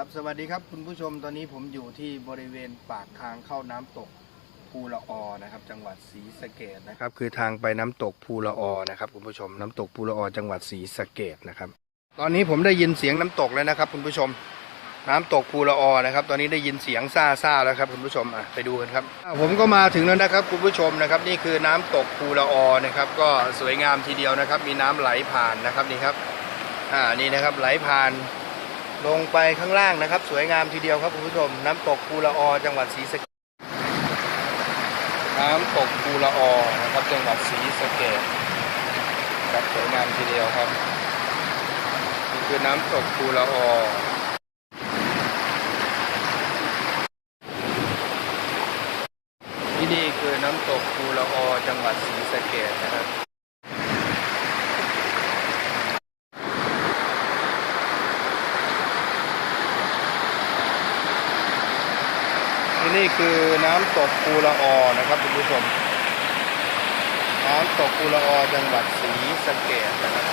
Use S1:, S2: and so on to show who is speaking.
S1: ครับสวัสดีครับคุณผู้ชมตอนนี้ผมอยู่ที่บริเวณปากทางเข้าน้ำตกภูละออนะครับ จังหวัดศรีสะเกดนะครับ คือทางไปน้ำตกภูละออนะครับคุณผู้ชมน้ำตกภูละออจังหวัดศรีสะเกดนะครับ ตอนนี้ผมได้ยินเสียงน้ำตกแล้วนะครับ คุณผู้ชม น้ำตกภูละออนะครับ ตอนนี้ได้ยินเสียงซ่าซ่าแล้วครับคุณผู้ชมอะไปดูกันครับ ผมก็มาถึงแล้วนะครับคุณผู้ชมนะครับ นี่คือน้ำตกภูละออนะครับ ก็สวยงามทีเดียวนะครับ มีน้ำไหลผ่านนะครับนี่ครับอ่านี่นะครับไหลผ่าน ลงไปข้างล่างนะครับ สวยงามทีเดียวครับคุณผู้ชม น้ำตกภูละออจังหวัดศรีสะเกษน้ำตกภูละออนะครับจังหวัดศรีสะเกษครับสวยงามทีเดียวครับนี่คือน้ำตกภูละออที่นี่คือน้ำตกภูละออจังหวัดศรีสะเกษนะครับ ที่นี่คือน้ำตกภูละออนะครับคุณผู้ชม น้ำตกภูละออจังหวัดศรีสะเกษนะครับ